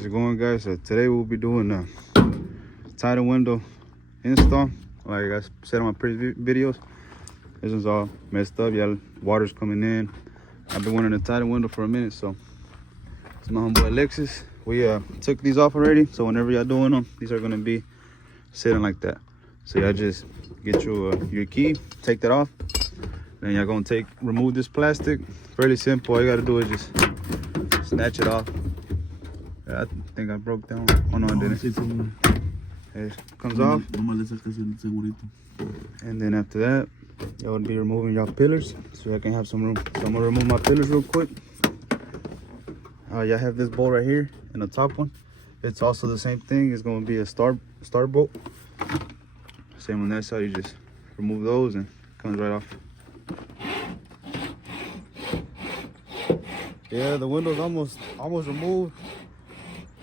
How's it going, guys? So today we'll be doing a Titán window install. Like I said on my previous videos, this one's all messed up. Yeah, water's coming in. I've been wanting a Titán window for a minute, so it's my homeboy Alexis. We took these off already, so whenever y'all doing them, these are gonna be sitting like that. So y'all just get your key, take that off, then y'all gonna remove this plastic. Fairly simple. All you gotta do is just snatch it off. I think I broke down. Oh no, I didn't. It comes off. And then after that, y'all would be removing y'all pillars so y'all can have some room. So I'm gonna remove my pillars real quick. Y'all have this bolt right here and the top one. It's also the same thing. It's gonna be a star bolt. Same on that side. You just remove those and it comes right off. Yeah, the window's almost removed.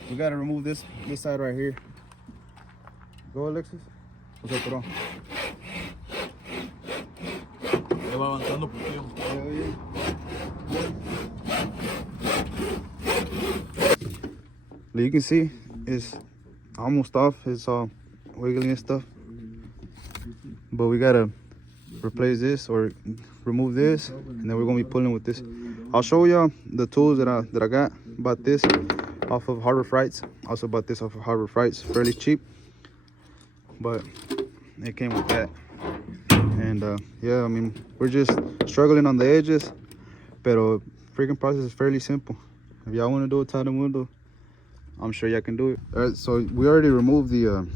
We gotta remove this side right here. Go, Alexis. What's up, bro? You can see it's almost off. It's all wiggly and stuff. But we gotta replace this or remove this, and then we're gonna be pulling with this. I'll show y'all the tools that I got. Bought this off of Harbor Freights. Also bought this off of Harbor Freights, fairly cheap, but it came with that. And yeah, I mean, we're just struggling on the edges, but freaking process is fairly simple. If y'all want to do a Titán window, I'm sure y'all can do it. All right, so we already removed the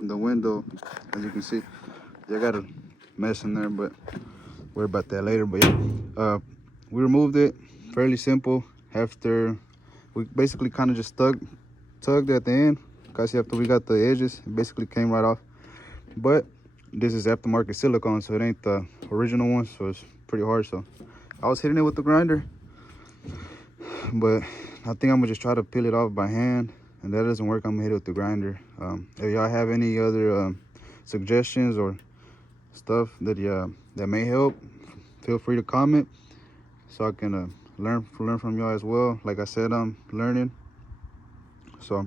window. As you can see, you got a mess in there, but worry about that later. But yeah, we removed it. Fairly simple. After we basically kind of just tugged at the end, because after we got the edges, it basically came right off. But this is aftermarket silicone, so it ain't the original one, so it's pretty hard. So I was hitting it with the grinder, but I think I'm gonna just try to peel it off by hand, and that doesn't work, I'm gonna hit it with the grinder. If y'all have any other suggestions or stuff that may help, feel free to comment so I can learn from y'all as well. Like I said, I'm learning. So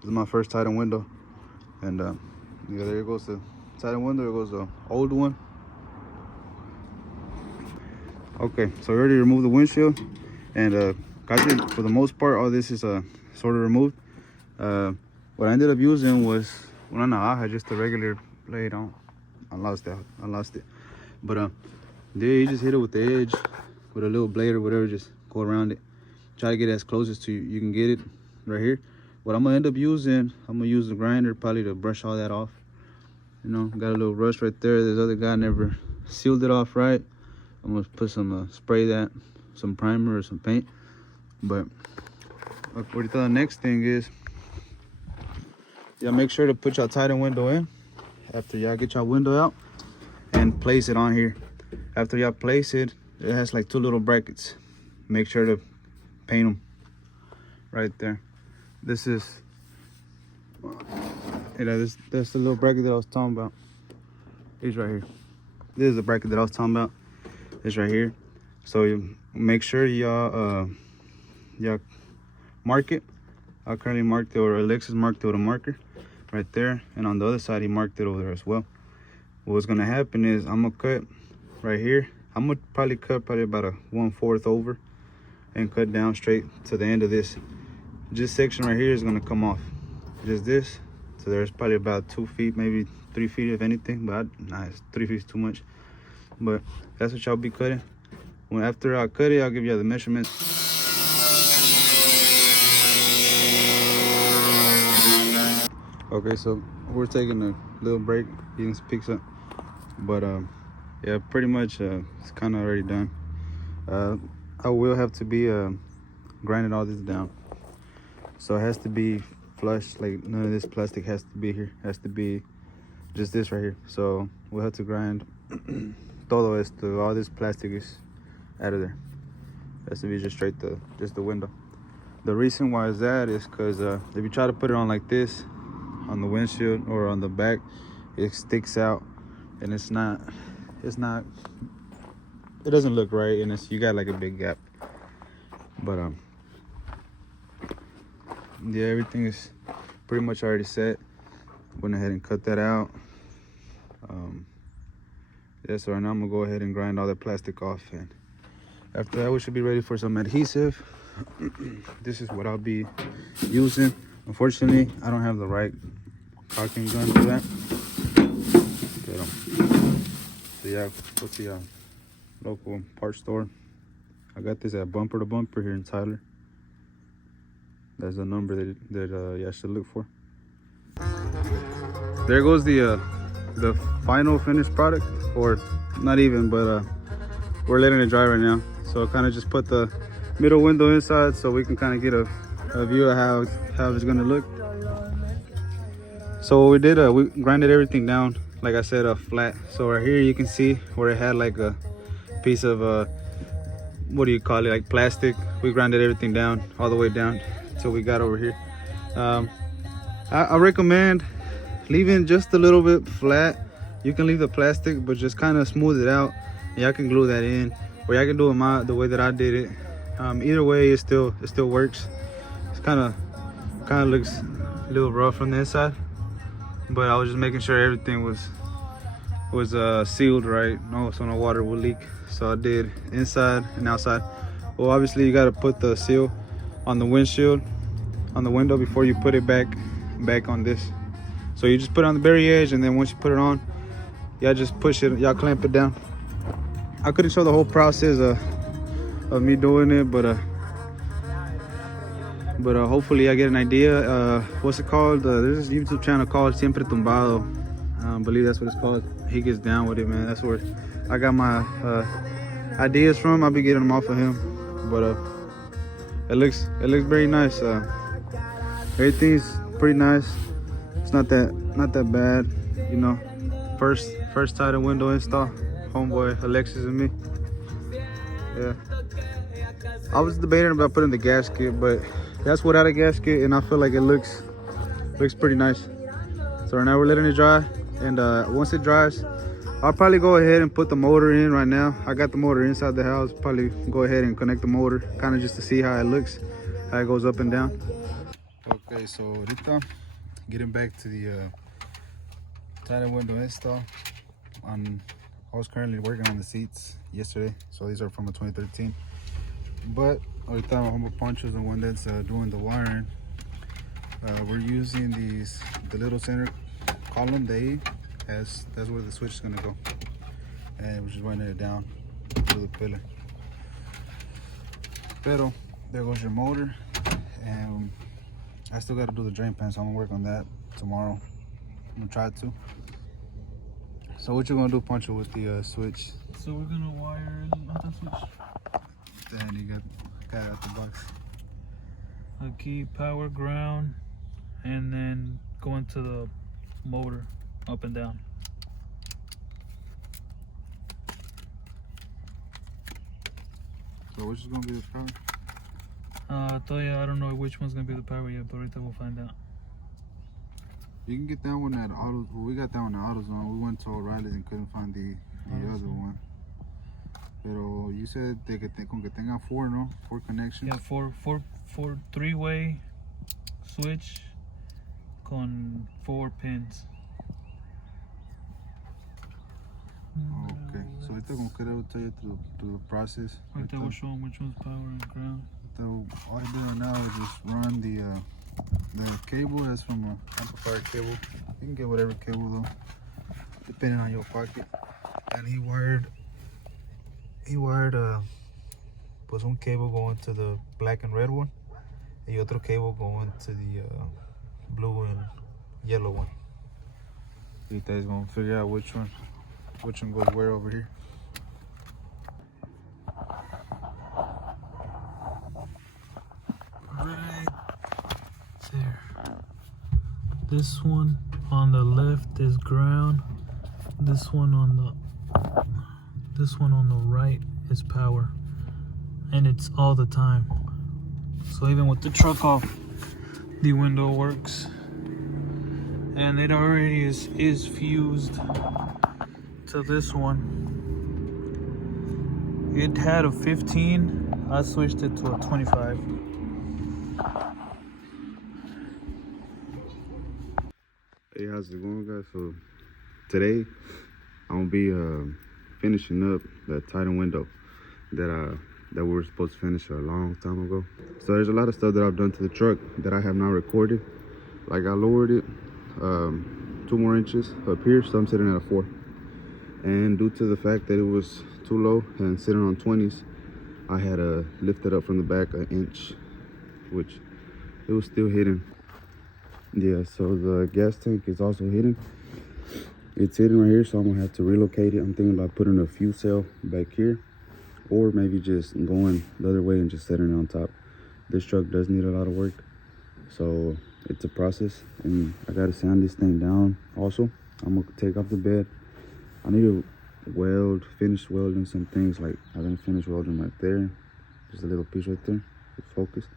this is my first Titán window, and yeah, there goes the Titán window. There goes the old one. Okay, so we already removed the windshield, and for the most part, all this is sort of removed. What I ended up using was, well, no, I had just a regular blade on. I lost it. But there, you just hit it with the edge with a little blade or whatever. Just go around it. Try to get as close as you can get it right here. What I'm gonna end up using, I'm gonna use the grinder probably to brush all that off. You know, got a little rust right there. This other guy never sealed it off right. I'm gonna put some spray that, some primer or some paint. But what the next thing is, y'all make sure to put your Titán window in after y'all get your window out and place it on here. After y'all place it, it has like 2 little brackets. Make sure to paint them right there. This is, that's the little bracket that I was talking about. It's right here. This is the bracket that I was talking about. It's right here. So you make sure y'all mark it. I currently marked it, or Alexis marked it with a marker right there, and on the other side he marked it over there as well. What's gonna happen is I'm gonna cut right here. I'm gonna probably cut about a 1/4 over and cut down straight to the end of this. This section right here is gonna come off, just this. So there's probably about 2 feet, maybe 3 feet if anything, but nah, 3 feet is too much. But that's what y'all be cutting. After I cut it, I'll give you the measurements. Okay, so we're taking a little break, eating some pizza, but yeah, pretty much it's kind of already done. I will have to be grinding all this down, so it has to be flush. Like none of this plastic has to be here. It has to be just this right here. So we'll have to grind todo esto. All this plastic is out of there. It has to be just straight just the window. The reason why is that is because if you try to put it on like this on the windshield or on the back, it sticks out, and it doesn't look right, and you got like a big gap. But yeah, everything is pretty much already set. Went ahead and cut that out. Yeah, so right now I'm gonna go ahead and grind all that plastic off, and after that we should be ready for some adhesive. This is what I'll be using. Unfortunately, I don't have the right caulking gun for that. So yeah, go to your local parts store. I got this at Bumper to Bumper here in Tyler. That's the number that you should look for. There goes the final finished product, or not even, but we're letting it dry right now. So kind of just put the middle window inside so we can kind of get a view of how it's gonna look. So what we did, we grinded everything down, like I said, flat. So right here you can see where it had like a piece of what do you call it, like plastic. We grinded everything down all the way down till we got over here. I recommend leaving just a little bit flat. You can leave the plastic, but just kind of smooth it out. Y'all can glue that in, or y'all can do it the way that I did it. Either way, it still works. It's kind of looks a little rough from the inside, but I was just making sure everything was sealed right, so no water will leak. So I did inside and outside. Well, obviously you got to put the seal on the windshield, on the window, before you put it back on this. So you just put it on the very edge, and then once you put it on, y'all just push it, y'all clamp it down. I couldn't show the whole process of me doing it, but hopefully I get an idea. What's it called? There's this YouTube channel called Siempre Tumbado. I believe that's what it's called. He gets down with it, man. That's where I got my ideas from. I'll be getting them off of him, but it looks very nice. Everything's pretty nice. It's not that bad, you know. First Titan window install, homeboy Alexis and me. Yeah, I was debating about putting the gasket, but that's without a gasket, and I feel like it looks pretty nice. So right now we're letting it dry, and once it dries, I'll probably go ahead and put the motor in right now. I got the motor inside the house. Probably go ahead and connect the motor, kind of just to see how it looks, how it goes up and down. Okay, so ahorita getting back to the Titan window install. I was currently working on the seats yesterday, so these are from a 2013. But ahorita my homeboy Poncho is the one that's doing the wiring. We're using the little center column. That's where the switch is gonna go, and we're just running it down to the pillar. Pero there goes your motor, and I still got to do the drain pan, so I'm gonna work on that tomorrow. I'm gonna try to. So what you gonna do, Poncho, with the switch? So we're gonna wire out the switch. Then you got out the box. A key, power, ground, and then go into the motor, up and down. So which is gonna be the power? I don't know which one's gonna be the power yet, but later we'll find out. You can get that one at Auto. Well, we got that one at AutoZone. We went to O'Reilly's and couldn't find the other one. Pero you said con que tenga four, no? 4 connections. Yeah, four three-way switch con 4 pins. Okay, so ahorita como que will tell you through the process. Ahorita we'll show them which one's power and ground. So all I do right now is just run the cable. That's from an amplifier cable. You can get whatever cable though, depending on your pocket. And he wired pues un cable going to the black and red one, y otro cable going to the blue and yellow one. You guys gonna figure out which one goes where over here. Right there. This one on the left is ground. This one on the right is power, and it's all the time. So even with the truck off, the window works, and it already is fused to this one. It had a 15. I switched it to a 25. Hey, how's it going, guys? So today I'm gonna be finishing up that Titan window that we were supposed to finish a long time ago. So there's a lot of stuff that I've done to the truck that I have not recorded. Like, I lowered it 2 more inches up here, so I'm sitting at a 4. And due to the fact that it was too low and sitting on 20s, I had to lift it up from the back 1 inch, which it was still hidden. Yeah, so the gas tank is also hidden. It's hidden right here, so I'm gonna have to relocate it. I'm thinking about putting a fuel cell back here, or maybe just going the other way and just setting it on top. This truck does need a lot of work, so it's a process, and I gotta sand this thing down also. I'm gonna take off the bed. I need to finish welding some things. Like, I'm gonna finish welding right there, just a little piece right there, focus,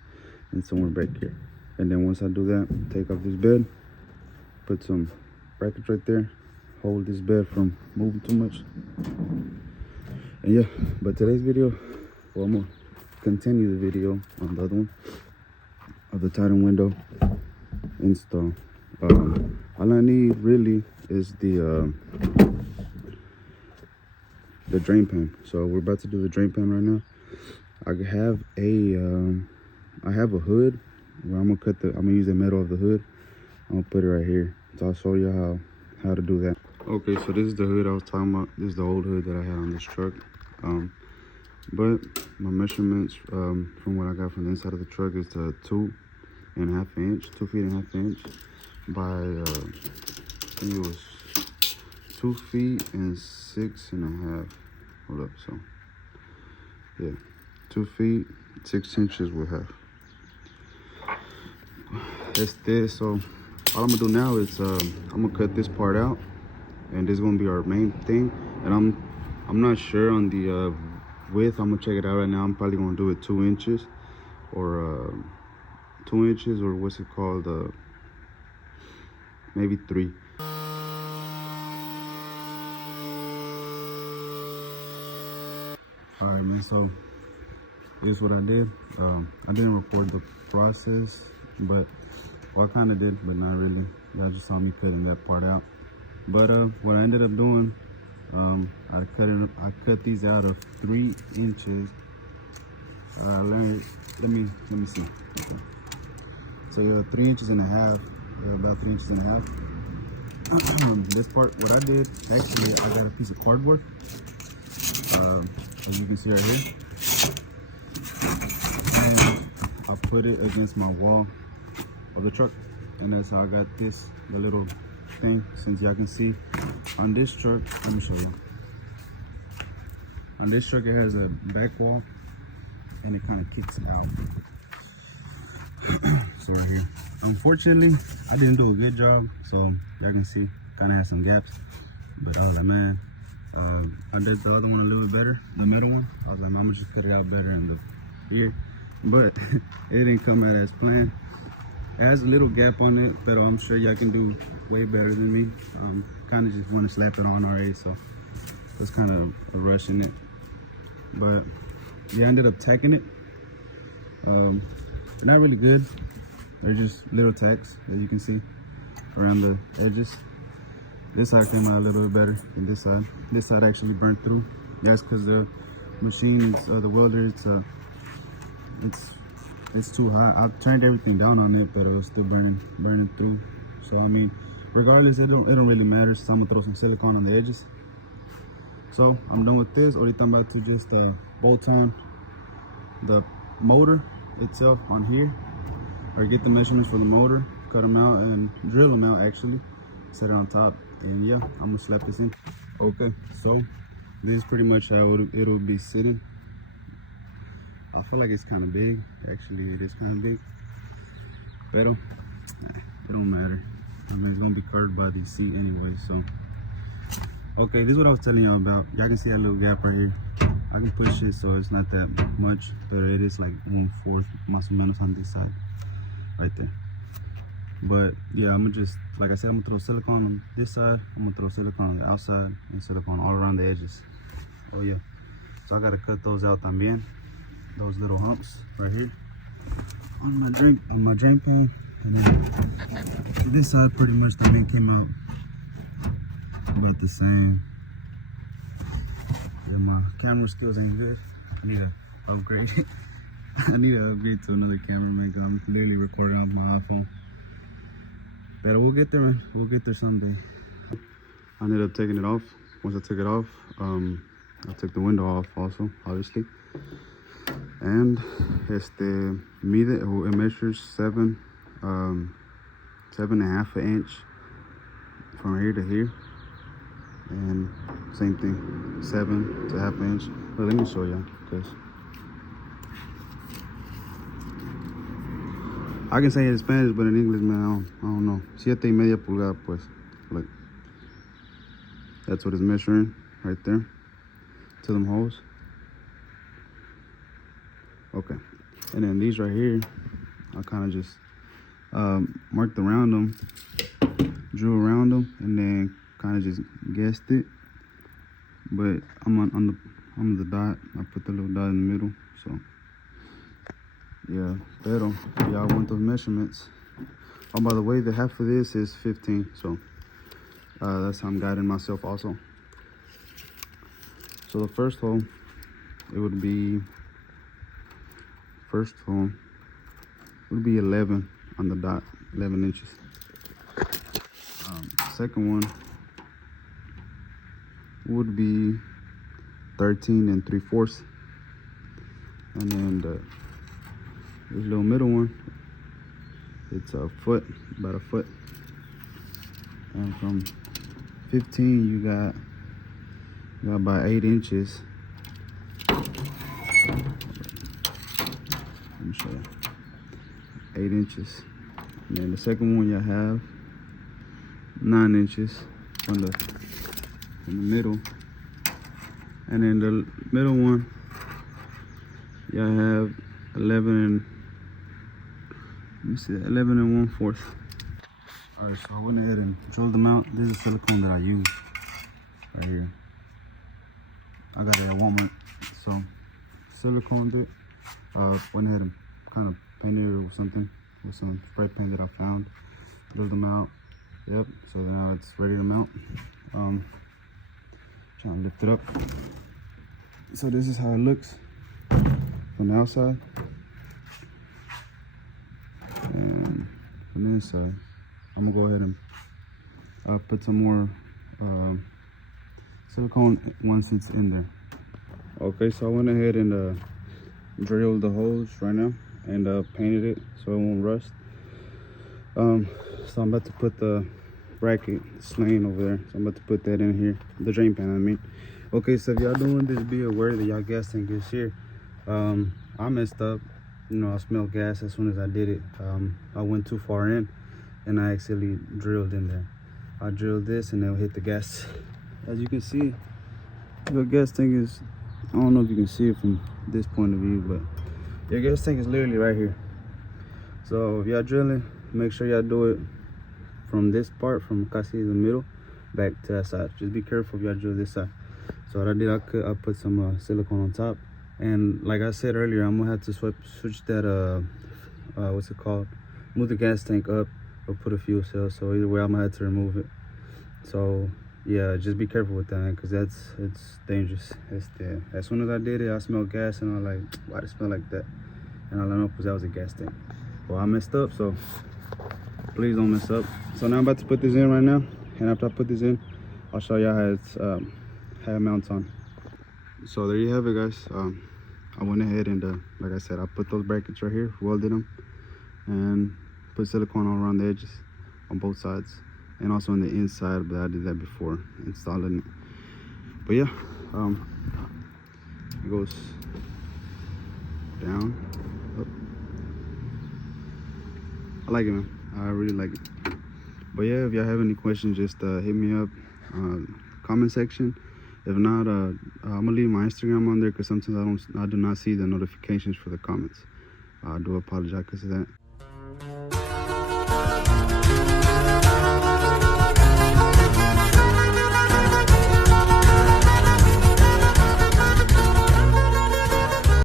and somewhere back here. And then once I do that, take off this bed, put some brackets right there, hold this bed from moving too much. And yeah, but today's video, well, I'm gonna continue the video on the other one of the Titan window install. All I need really is the drain pan. So we're about to do the drain pan right now. I have a hood where I'm gonna use the metal of the hood. I'm gonna put it right here. So I'll show you how to do that. Okay, so this is the hood I was talking about. This is the old hood that I had on this truck. But my measurements from what I got from the inside of the truck is 2.5 inch, 2 feet and a half inch by I think it was 2 feet and 6.5. Hold up, so yeah, 2 feet 6 inches with half. That's this. So all I'm gonna do now is I'm gonna cut this part out, and this is gonna be our main thing. And I'm not sure on the width. I'm gonna check it out right now. I'm probably gonna do it 2 inches or 2 inches, or what's it called, maybe 3. All right, man, so here's what I did. I didn't record the process, but well, I kind of did, but not really. Y'all just saw me cutting that part out. But what I ended up doing, I cut these out of 3 inches. Let me see. Okay. So you have 3 inches and a half. About 3 inches and a half. This part, what I did, actually, I got a piece of cardboard. As you can see right here, and I put it against my wall of the truck, and that's how I got the little thing. Since y'all can see on this truck, let me show you. On this truck, it has a back wall, and it kind of kicks out. So right here, unfortunately, I didn't do a good job, so y'all can see kind of has some gaps. But I was like, man, I did the other one a little bit better, the middle one. I was like, I'm gonna just cut it out better in the here, but it didn't come out as planned. It has a little gap on it, but I'm sure y'all can do way better than me. Kind of just want to slap it on already, so it's kind of a rush in it. But yeah, I ended up tacking it. They're not really good. They're just little tacks that you can see around the edges. This side came out a little bit better than this side. This side actually burnt through. That's because the machine, the welder, it's too hot. I've turned everything down on it, but it was still burning through. So I mean, regardless, it don't really matter. So I'm gonna throw some silicone on the edges. So I'm done with this. Ahorita I'm about to just bolt on the motor itself on here, or get the measurements for the motor, cut them out and drill them out actually, set it on top, and yeah, I'm gonna slap this in. Okay, so this is pretty much how it'll be sitting. I feel like it's kind of big. Actually, it is kind of big, but it don't matter. I mean, it's gonna be covered by the seat anyway. So okay, this is what I was telling y'all about. Y'all can see that little gap right here. I can push it so it's not that much, but it is like 1/4 más o menos on this side right there. But yeah, I'm gonna just, like I said, I'm gonna throw silicone on this side, I'm gonna throw silicone on the outside, and silicone all around the edges. Oh yeah, so I gotta cut those out también, those little humps right here on my drain pan. And then this side pretty much the main came out about the same. Yeah, my camera skills ain't good. I need to upgrade it. I need to upgrade to another camera, man. I'm literally recording on my iPhone. But we'll get there, man. We'll get there someday. I ended up taking it off. Once I took it off, I took the window off also, obviously. And it measures 7.5 inch from here to here. And same thing, 7.5 inch. But let me show you, because I can say it in Spanish, but in English, man, I don't know. 7.5 pulgadas, pues. Look, that's what it's measuring right there to them holes. Okay, and then these right here, I kind of just marked around them, drew around them, and then kind of just guessed it. But I'm on the dot. I put the little dot in the middle. So yeah, pero y'all want those measurements. Oh, by the way, the half of this is 15. So that's how I'm guiding myself also. So the first hole, it would be 11 on the dot, 11 inches. Second one would be 13 3/4. And then this little middle one, it's a foot, about a foot. And from 15, you got about 8 inches. Let me show you. 8 inches. And then the second one, you have 9 inches from the middle. And then the middle one, you have 11 1/4. All right, so I went ahead and drilled them out. This is silicone that I use right here. I got it at Walmart. So siliconed it. Went ahead and kind of painted it with something, with some spray paint that I found. Drilled them out. Yep. So now it's ready to mount. Trying to lift it up. So this is how it looks from the outside. And from the inside, I'm gonna go ahead and put some more silicone once it's in there. Okay, so I went ahead and drilled the holes right now and painted it so it won't rust. So I'm about to put the bracket slaying over there. So I'm about to put that in here, the drain pan, I mean. Okay, so if y'all doing this, be aware that y'all gas tank is here. I messed up. You know, I smelled gas as soon as I did it. I went too far in and I accidentally drilled in there. I drilled this and it'll hit the gas. As you can see, your gas tank is, I don't know if you can see it from this point of view, but your gas tank is literally right here. So if y'all drilling, make sure y'all do it from this part, from casi the middle, back to that side. Just be careful if y'all drill this side. So what I did, I put some silicone on top. And like I said earlier, I'm gonna have to switch that, what's it called? Move the gas tank up or put a fuel cell. So either way, I'm gonna have to remove it. So yeah, just be careful with that, man, because it's dangerous. As soon as I did it, I smelled gas and I was like, why does it smell like that? And I don't know, because that was a gas tank. Well, I messed up, so please don't mess up. So now I'm about to put this in right now. And after I put this in, I'll show y'all how it mounts on. So there you have it, guys. I went ahead and like I said, I put those brackets right here, welded them, and put silicone all around the edges on both sides and also on the inside, but I did that before installing it. But yeah, it goes down, up. I like it, man. I really like it. But yeah, if y'all have any questions, just hit me up, comment section. If not, I'm gonna leave my Instagram on there because sometimes I do not see the notifications for the comments. I do apologize because of that.